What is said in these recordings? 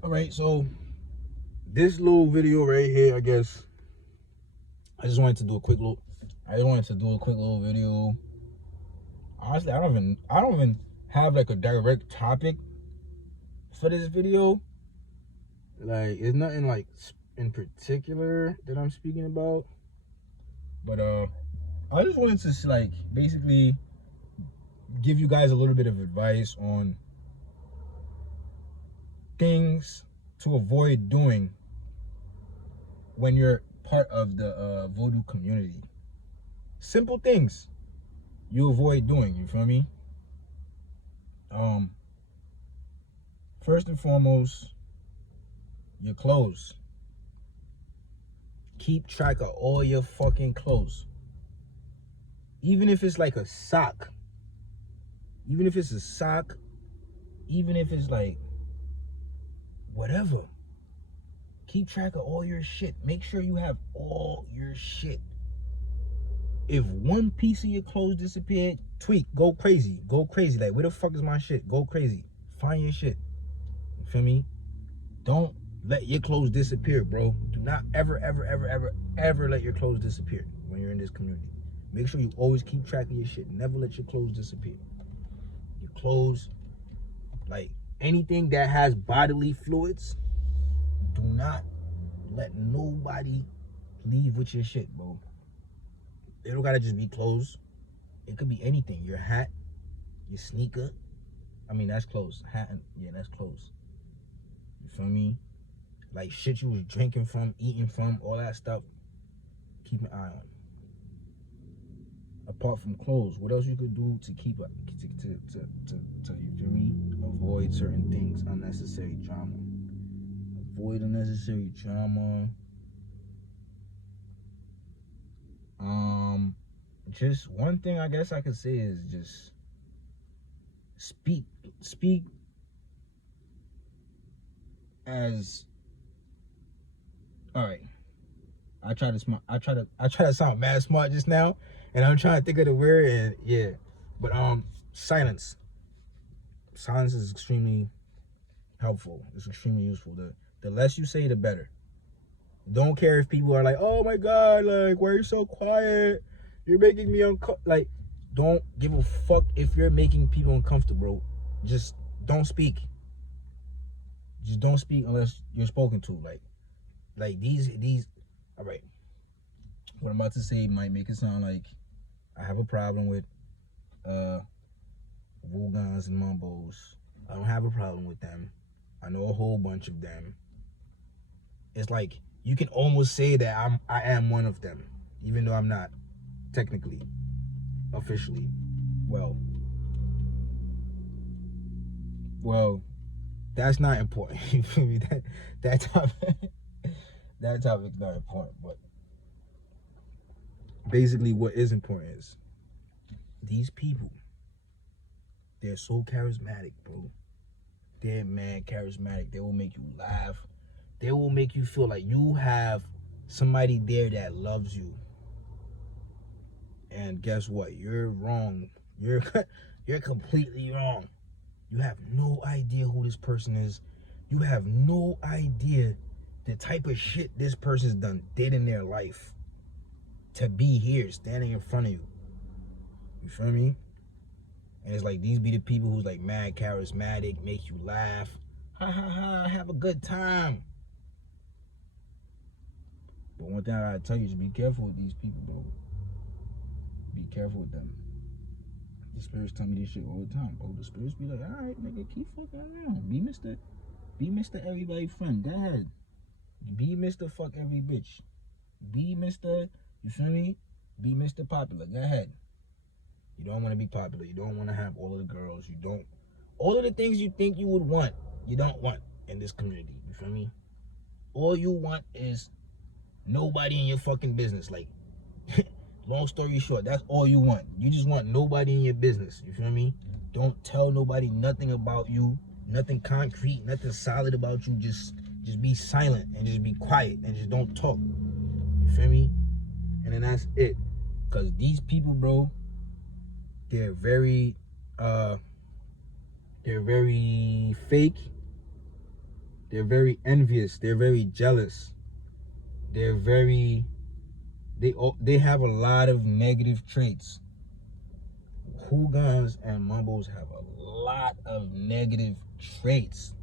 All right, so this little video right here, I guess I just wanted to do a quick little video. Honestly, I don't even have like a direct topic for this video. Like, it's nothing like in particular that I'm speaking about, but I just wanted to like basically give you guys a little bit of advice on things to avoid doing when you're part of the VODOU community. Simple things you avoid doing, you feel me? First and foremost, your clothes. Keep track of all your fucking clothes. Even if it's like a sock. Even if it's a sock. Even if it's like whatever. Keep track of all your shit. Make sure you have all your shit. If one piece of your clothes disappeared, tweak, go crazy. Go crazy. Like, where the fuck is my shit? Go crazy. Find your shit. You feel me? Don't let your clothes disappear, bro. Do not ever let your clothes disappear when you're in this community. Make sure you always keep track of your shit. Never let your clothes disappear. Your clothes, like anything that has bodily fluids, do not let nobody leave with your shit, bro. It don't gotta just be clothes. It could be anything. Your hat, your sneaker. I mean, that's clothes. Hat, yeah, that's clothes. You feel me? Like shit you was drinking from, eating from, all that stuff. Keep an eye on. Apart from clothes, what else you could do to keep up, to you feel me? Avoid certain things, unnecessary drama. Avoid unnecessary drama. Just one thing I guess I could say is just speak as, all right. I try to sound mad smart just now, and I'm trying to think of the word, and yeah, but silence. Silence is extremely helpful. It's extremely useful. The less you say, the better. Don't care if people are like, oh my god, like, why are you so quiet? You're making me uncomfortable. Like, don't give a fuck if you're making people uncomfortable, bro. Just don't speak. Just don't speak unless you're spoken to. Like these. All right. What I'm about to say might make it sound like I have a problem with Vogons and Mumbos. I don't have a problem with them. I know a whole bunch of them. It's like you can almost say that I am one of them, even though I'm not technically, officially. Well, that's not important. You feel me? That topic's not important, but basically what is important is these people, they're so charismatic, bro. They're mad charismatic. They will make you laugh. They will make you feel like you have somebody there that loves you. And guess what? You're wrong. You're completely wrong. You have no idea who this person is. You have no idea the type of shit this person's did in their life to be here, standing in front of you. You feel me? And it's like, these be the people who's like mad charismatic, make you laugh. Ha ha ha, have a good time. But one thing I gotta tell you is be careful with these people, bro. Be careful with them. The spirits tell me this shit all the time, bro. The spirits be like, all right, nigga, keep fucking around. Be Mr. Everybody friend. Go ahead. Be Mr. Fuck every bitch. Be Mr. You feel me? Be Mr. Popular. Go ahead. You don't want to be popular. You don't want to have all of the girls. You don't. All of the things you think you would want, you don't want in this community. You feel me? All you want is nobody in your fucking business. Like, long story short, that's all you want. You just want nobody in your business. You feel me? Don't tell nobody nothing about you. Nothing concrete, nothing solid about you. Just be silent and just be quiet and just don't talk. You feel me? And then that's it. Cause these people, bro, they're very fake. They're very envious. They're very jealous. They're very, they have a lot of negative traits. Hoogans and Mumbles have a lot of negative traits.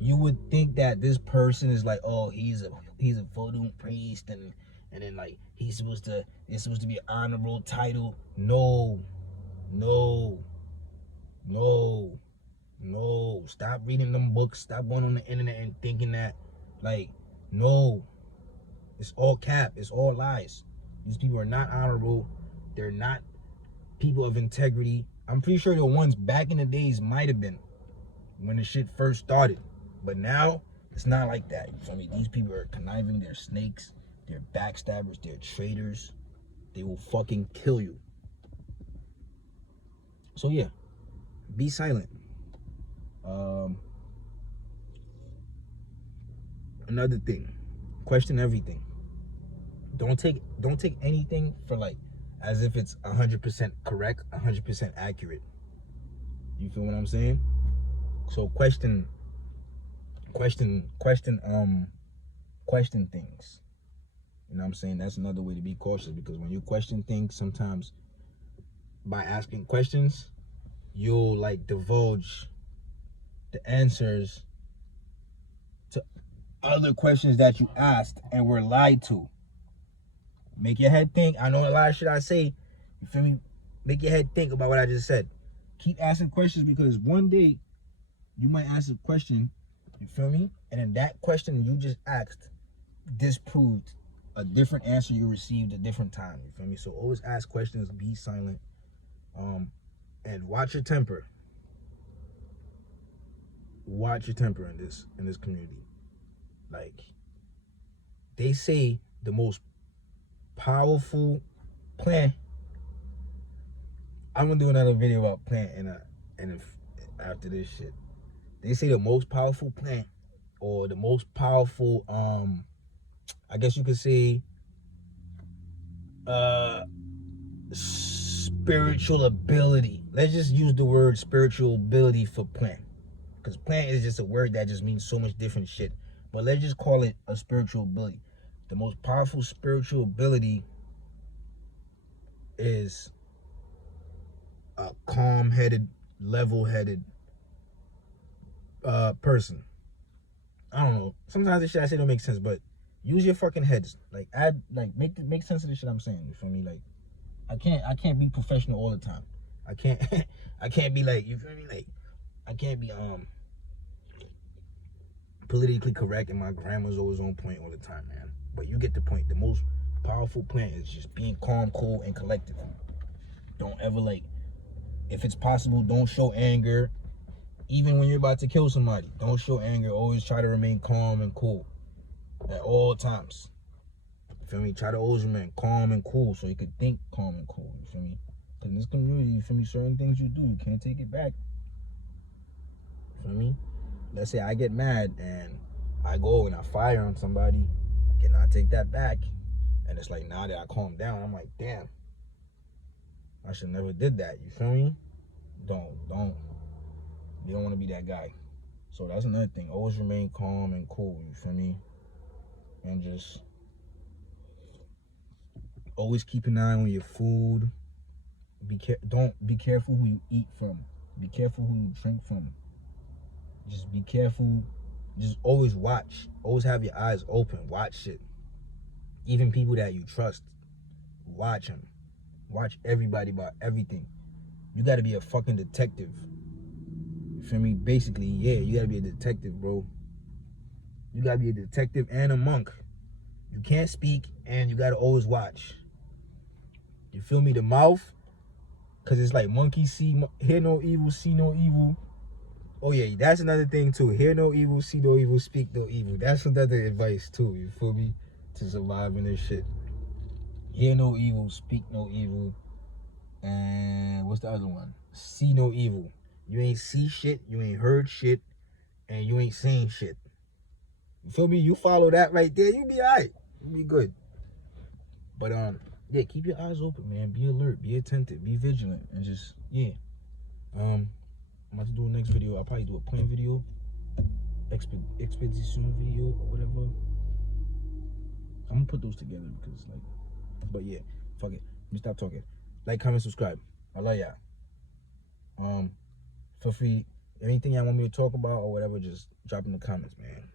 You would think that this person is like, oh, he's a voodoo priest, and then like it's supposed to be an honorable title. No, no, no, no. Stop reading them books. Stop going on the internet and thinking that, like, no. It's all cap. It's all lies. These people are not honorable. They're not people of integrity. I'm pretty sure the ones back in the days might have been when the shit first started. But now, it's not like that. You feel me? These people are conniving. They're snakes. They're backstabbers. They're traitors. They will fucking kill you. So yeah, be silent. Another thing, question everything. Don't take anything for like as if it's 100% correct, 100% accurate. You feel what I'm saying? So question things. You know what I'm saying? That's another way to be cautious, because when you question things, sometimes by asking questions, you'll like divulge the answers to other questions that you asked and were lied to. Make your head think. I know a lot of shit I say, you feel me? Make your head think about what I just said. Keep asking questions, because one day you might ask a question, you feel me? And then that question you just asked disproved a different answer you received a different time. You feel me? So always ask questions, be silent, and watch your temper. Watch your temper in this community. Like, they say the most powerful plant. I'm gonna do another video about plant after this shit. They say the most powerful plant, or the most powerful, I guess you could say, spiritual ability. Let's just use the word spiritual ability for plant, because plant is just a word that just means so much different shit. But let's just call it a spiritual ability. The most powerful spiritual ability is a calm-headed, level-headed person. I don't know. Sometimes the shit I say don't make sense, but use your fucking heads. Like, make sense of the shit I'm saying. You feel me? Like, I can't be professional all the time. I can't be like, you feel me? Like, I can't be politically correct and my grammar's always on point all the time, man. But you get the point. The most powerful plant is just being calm, cool, and collected. Don't ever, like, if it's possible, don't show anger. Even when you're about to kill somebody, don't show anger. Always try to remain calm and cool at all times. You feel me? Try to always remain calm and cool so you can think calm and cool. You feel me? Because in this community, you feel me, certain things you do, you can't take it back. You feel me? Let's say I get mad and I go and I fire on somebody. I cannot take that back. And it's like, now that I calm down, I'm like, damn, I should never did that. You feel me? Don't. You don't want to be that guy. So that's another thing. Always remain calm and cool. You feel me? And just always keep an eye on your food. Don't be careful who you eat from. Be careful who you drink from. Just be careful. Just always watch. Always have your eyes open. Watch shit. Even people that you trust, watch them. Watch everybody about everything. You gotta be a fucking detective. You feel me? Basically, yeah, you gotta be a detective, bro. You gotta be a detective and a monk. You can't speak, and you gotta always watch. You feel me? The mouth, because it's like monkey see, hear no evil, see no evil. Oh yeah, that's another thing too. Hear no evil, see no evil, speak no evil. That's another advice too, you feel me? To survive in this shit. Hear no evil, speak no evil. And what's the other one? See no evil. You ain't see shit, you ain't heard shit, and you ain't seen shit. You feel me? You follow that right there, you be alright. You be good. But yeah, keep your eyes open, man. Be alert, be attentive, be vigilant, and just, yeah. I'm about to do a next video. I'll probably do a plant video. expedition video or whatever. I'm gonna put those together because like, but yeah, fuck it. Let me stop talking. Like, comment, subscribe. I love y'all. Feel free. Anything y'all want me to talk about or whatever, just drop in the comments, man.